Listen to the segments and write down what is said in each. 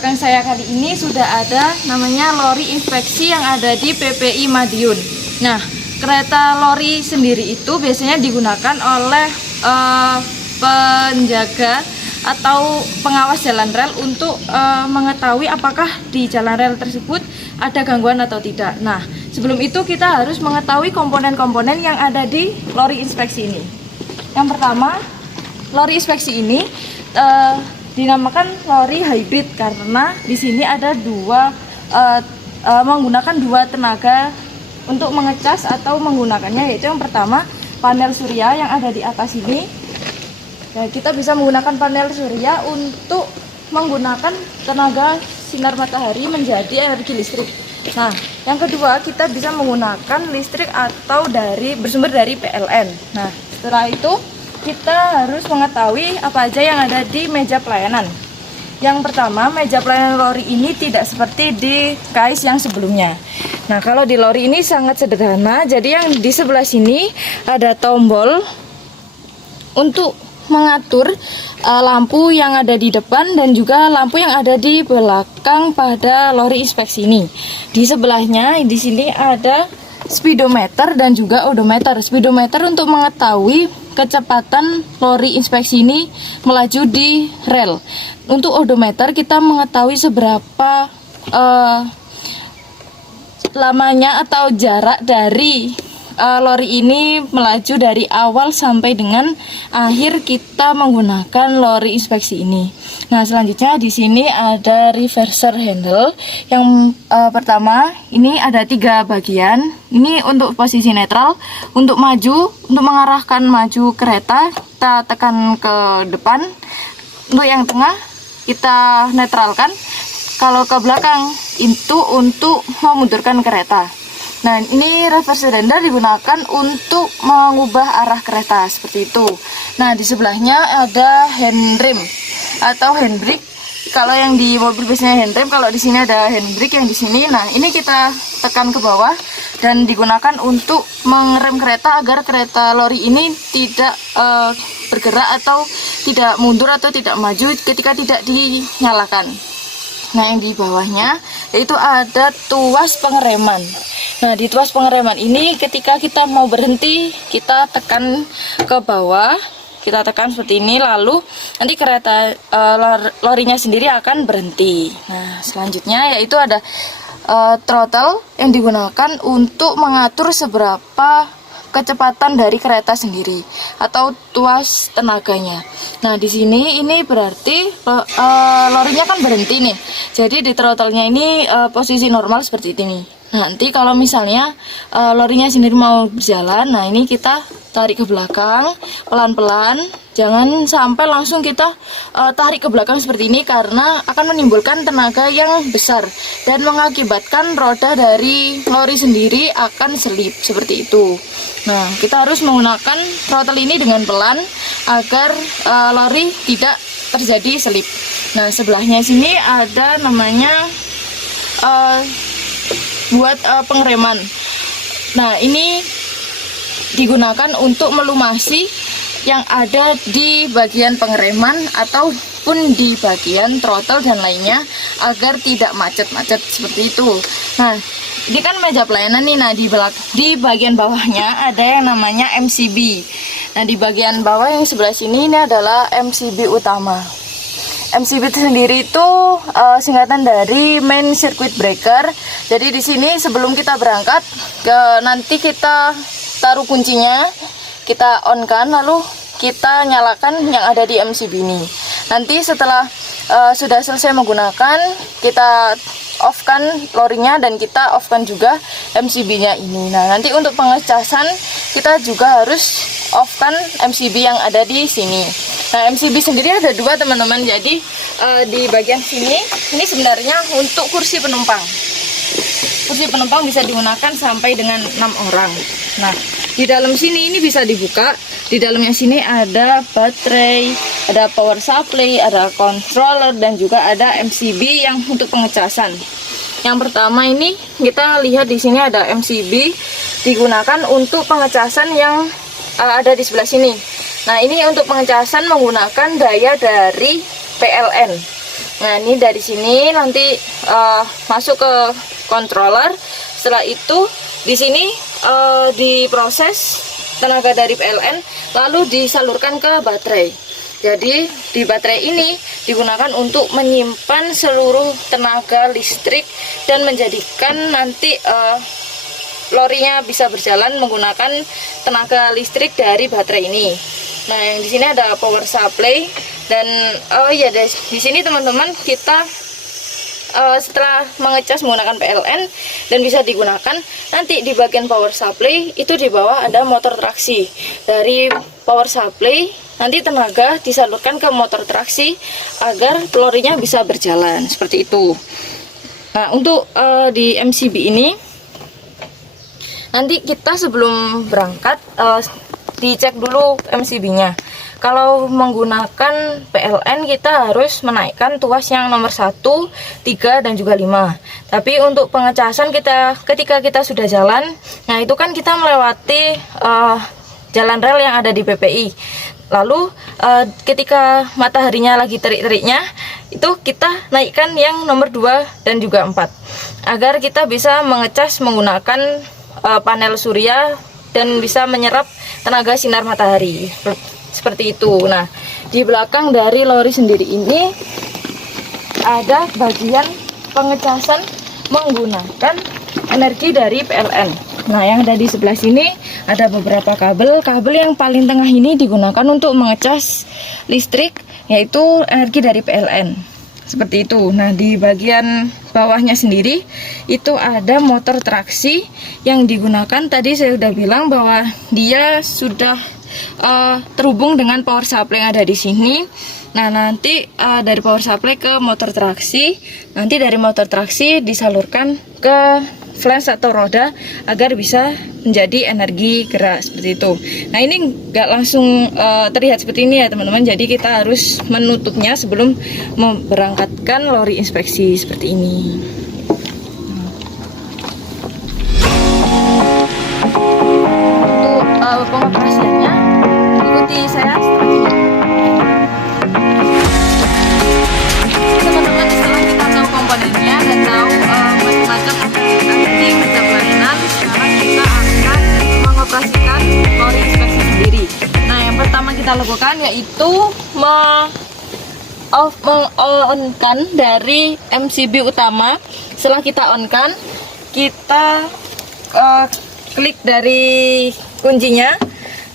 belakang saya kali ini sudah ada namanya lori inspeksi yang ada di PPI Madiun. Nah, kereta lori sendiri itu biasanya digunakan oleh penjaga atau pengawas jalan rel untuk mengetahui apakah di jalan rel tersebut ada gangguan atau tidak. Nah, sebelum itu kita harus mengetahui komponen-komponen yang ada di lori inspeksi ini. Yang pertama, lori inspeksi ini dinamakan lori hybrid karena di sini ada menggunakan dua tenaga untuk mengecas atau menggunakannya, yaitu yang pertama panel surya yang ada di atas ini. Nah, kita bisa menggunakan panel surya untuk menggunakan tenaga sinar matahari menjadi energi listrik. Nah, yang kedua kita bisa menggunakan listrik atau bersumber dari PLN. Nah, setelah itu kita harus mengetahui apa aja yang ada di meja pelayanan. Yang pertama, meja pelayanan lori ini tidak seperti di KAIS yang sebelumnya. Nah, kalau di lori ini sangat sederhana. Jadi yang di sebelah sini ada tombol untuk mengatur lampu yang ada di depan dan juga lampu yang ada di belakang pada lori inspeksi ini. Di sebelahnya di sini ada speedometer dan juga odometer. Speedometer untuk mengetahui kecepatan lori inspeksi ini melaju di rel. Untuk odometer kita mengetahui seberapa lamanya atau jarak dari lori ini melaju dari awal sampai dengan akhir kita menggunakan lori inspeksi ini. Nah, selanjutnya di sini ada reverser handle. Yang pertama ini ada 3 bagian. Ini untuk posisi netral, untuk maju, untuk mengarahkan maju kereta kita tekan ke depan. Untuk yang tengah kita netralkan. Kalau ke belakang itu untuk memundurkan kereta. Nah, ini reverser handle digunakan untuk mengubah arah kereta seperti itu. Nah, di sebelahnya ada handrem atau handbrake. Kalau yang di mobil biasanya handrem, kalau di sini ada handbrake yang di sini. Nah, ini kita tekan ke bawah dan digunakan untuk mengerem kereta agar kereta lori ini tidak bergerak atau tidak mundur atau tidak maju ketika tidak dinyalakan. Nah, yang di bawahnya yaitu ada tuas pengereman. Nah, di tuas pengereman ini ketika kita mau berhenti, kita tekan ke bawah, kita tekan seperti ini, lalu nanti kereta lorinya sendiri akan berhenti. Nah, selanjutnya yaitu ada throttle yang digunakan untuk mengatur seberapa kecepatan dari kereta sendiri atau tuas tenaganya. Nah, di sini ini berarti lorinya kan berhenti nih. Jadi di throttle-nya ini posisi normal seperti ini. Nanti kalau misalnya lorinya sendiri mau berjalan, nah ini kita tarik ke belakang pelan-pelan, jangan sampai langsung kita tarik ke belakang seperti ini karena akan menimbulkan tenaga yang besar dan mengakibatkan roda dari lori sendiri akan selip seperti itu. Nah, kita harus menggunakan throttle ini dengan pelan agar lori tidak terjadi selip. Nah, sebelahnya sini ada namanya buat pengereman. Nah, ini digunakan untuk melumasi yang ada di bagian pengereman ataupun di bagian throttle dan lainnya agar tidak macet-macet seperti itu. Nah, ini kan meja pelayanan nih. Nah, di bagian bawahnya ada yang namanya MCB. Nah, di bagian bawah yang sebelah sini ini adalah MCB utama. MCB itu sendiri itu singkatan dari main circuit breaker. Jadi di sini sebelum kita berangkat nanti kita taruh kuncinya, kita on kan, lalu kita nyalakan yang ada di MCB ini. Nanti setelah sudah selesai menggunakan, kita off kan lorinya dan kita off kan juga MCB-nya ini. Nah, nanti untuk pengecasan kita juga harus off kan MCB yang ada di sini. Nah, MCB sendiri ada 2 teman-teman. Jadi di bagian sini ini sebenarnya untuk kursi penumpang. Kursi penumpang bisa digunakan sampai dengan 6 orang. Nah, di dalam sini ini bisa dibuka. Di dalamnya sini ada baterai, ada power supply, ada controller dan juga ada MCB yang untuk pengecasan. Yang pertama ini kita lihat di sini ada MCB digunakan untuk pengecasan yang ada di sebelah sini. Nah, ini untuk pengecasan menggunakan daya dari PLN. Nah, ini dari sini nanti masuk ke controller. Setelah itu di sini diproses tenaga dari PLN lalu disalurkan ke baterai. Jadi di baterai ini digunakan untuk menyimpan seluruh tenaga listrik dan menjadikan nanti lorinya bisa berjalan menggunakan tenaga listrik dari baterai ini. Nah, yang di sini ada power supply dan ya di sini teman-teman kita setelah mengecas menggunakan PLN dan bisa digunakan, nanti di bagian power supply itu di bawah ada motor traksi. Dari power supply nanti tenaga disalurkan ke motor traksi agar lorinya bisa berjalan seperti itu. Nah, untuk di MCB ini nanti kita sebelum berangkat dicek dulu MCB-nya. Kalau menggunakan PLN kita harus menaikkan tuas yang nomor 1, 3, dan juga 5. Tapi untuk pengecasan ketika kita sudah jalan, nah itu kan kita melewati jalan rel yang ada di PPI. Lalu ketika mataharinya lagi terik-teriknya, itu kita naikkan yang nomor 2 dan juga 4. Agar kita bisa mengecas menggunakan panel surya dan bisa menyerap tenaga sinar matahari. Seperti itu. Nah, di belakang dari lori sendiri ini ada bagian pengecasan menggunakan energi dari PLN. Nah, yang ada di sebelah sini ada beberapa kabel. Kabel yang paling tengah ini digunakan untuk mengecas listrik, yaitu energi dari PLN. Seperti itu. Nah, di bagian bawahnya sendiri itu ada motor traksi yang digunakan. Tadi saya sudah bilang bahwa dia sudah terhubung dengan power supply yang ada di sini. Nah, nanti dari power supply ke motor traksi, nanti dari motor traksi disalurkan ke flange atau roda agar bisa menjadi energi gerak seperti itu. Nah, ini nggak langsung terlihat seperti ini ya teman-teman. Jadi kita harus menutupnya sebelum memberangkatkan lori inspeksi seperti ini. Untuk pengoperasiannya ikuti saya selanjutnya. Teman-teman, setelah kita tahu komponennya dan tahu macam-macam setting dan pelayanan, sekarang kita akan mengoperasikan lori inspeksi sendiri. Nah, yang pertama kita lakukan yaitu meng-on-kan dari MCB utama. Setelah kita on-kan, kita klik dari kuncinya,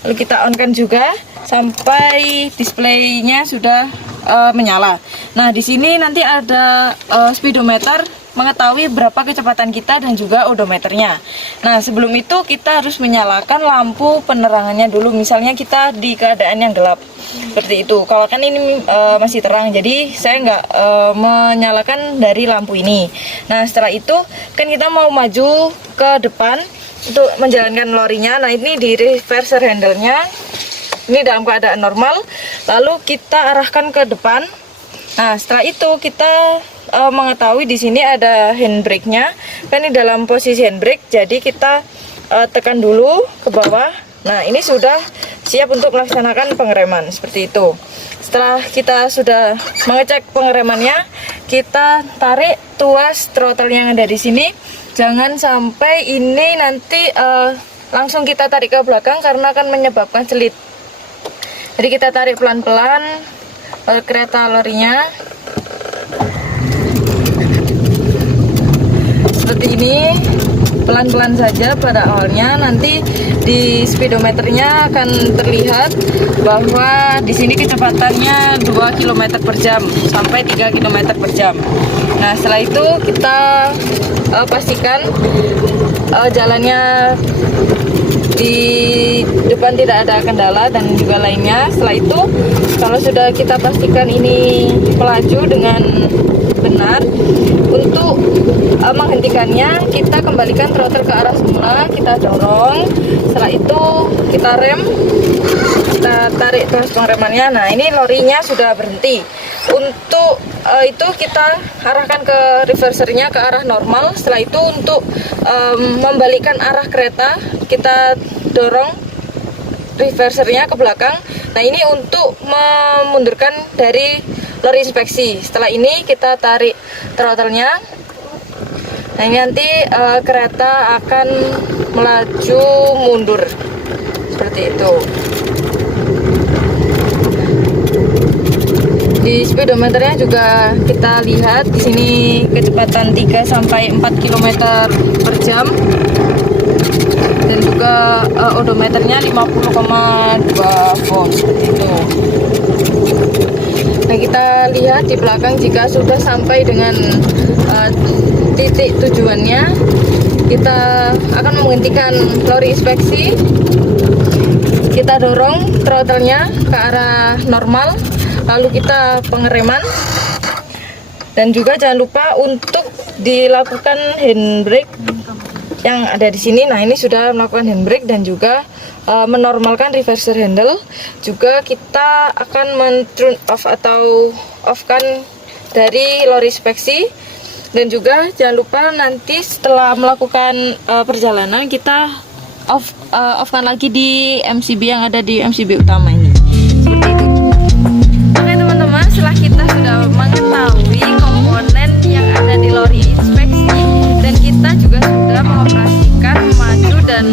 lalu kita on-kan juga sampai displaynya sudah menyala. Nah, di sini nanti ada speedometer mengetahui berapa kecepatan kita dan juga odometernya. Nah, sebelum itu kita harus menyalakan lampu penerangannya dulu. Misalnya kita di keadaan yang gelap seperti itu. Kalau kan ini masih terang, jadi saya nggak menyalakan dari lampu ini. Nah, setelah itu kan kita mau maju ke depan untuk menjalankan lorinya. Nah, ini di reverser handle-nya ini dalam keadaan normal, lalu kita arahkan ke depan. Nah, setelah itu kita mengetahui di sini ada handbrake-nya, kan ini dalam posisi handbrake, jadi kita tekan dulu ke bawah. Nah, ini sudah siap untuk melaksanakan pengereman seperti itu. Setelah kita sudah mengecek pengeremannya, kita tarik tuas throttle yang ada di sini. Jangan sampai ini nanti langsung kita tarik ke belakang karena akan menyebabkan celit. Jadi kita tarik pelan-pelan kereta lorinya seperti ini, pelan-pelan saja pada awalnya. Nanti di speedometernya akan terlihat bahwa di sini kecepatannya 2 km per jam sampai 3 km per jam. Nah, setelah itu kita pastikan jalannya di depan tidak ada kendala dan juga lainnya. Setelah itu, kalau sudah kita pastikan ini melaju dengan benar, untuk menghentikannya kita kembalikan throttle ke arah semula, kita dorong. Setelah itu kita rem, kita tarik tuas pengeremannya. Nah, ini lorinya sudah berhenti. Untuk itu kita arahkan ke reversernya ke arah normal. Setelah itu untuk membalikkan arah kereta, kita dorong reversernya ke belakang. Nah, ini untuk memundurkan dari lori inspeksi. Setelah ini kita tarik throttle-nya. Nah, ini nanti kereta akan melaju mundur seperti itu. Di speedometernya juga kita lihat di sini kecepatan 3 sampai 4 km per jam. Dan juga odometernya 50,2 volt seperti itu. Nah, kita lihat di belakang jika sudah sampai dengan titik tujuannya, kita akan menghentikan lori inspeksi. Kita dorong throttle-nya ke arah normal, lalu kita pengereman. Dan juga jangan lupa untuk dilakukan handbrake yang ada di sini. Nah, ini sudah melakukan handbrake dan juga menormalkan reverser handle. Juga kita akan men-turn off atau off-kan dari lori inspeksi. Dan juga jangan lupa nanti setelah melakukan perjalanan kita off-kan lagi di MCB yang ada di MCB utama ini. Seperti itu. Oke teman-teman, setelah kita sudah mengetahui komponen yang ada di lori inspeksi dan kita juga sudah mengoperasikan, memacu dan